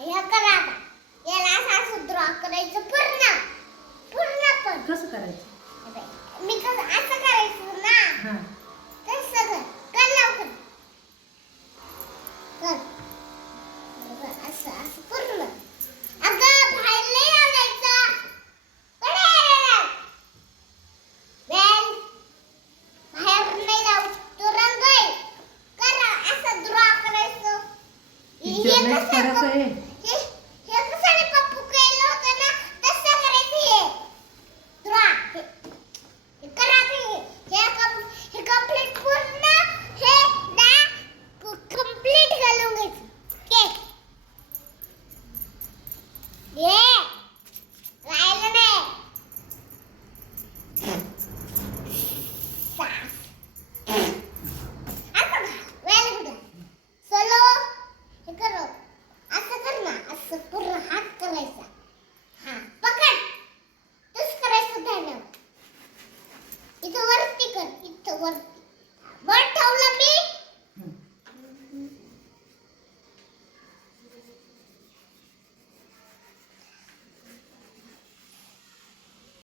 हे करा आता. याला असं ड्रॉ करायचं पूर्ण पूर्ण पण. कसं करायचं? हे बघ, मी कसं असं करायचं ना. हां. तसं कर. कर लवकर. कर. बरं, असं असं पूर्ण. अगं बाहेर नाही लावायचं. कडे. वेल. बाहेर नाही लावू. तो रंग आहे. कर असं ड्रॉ करायचं. हे टीचर लय कसं कडक गं? आहे.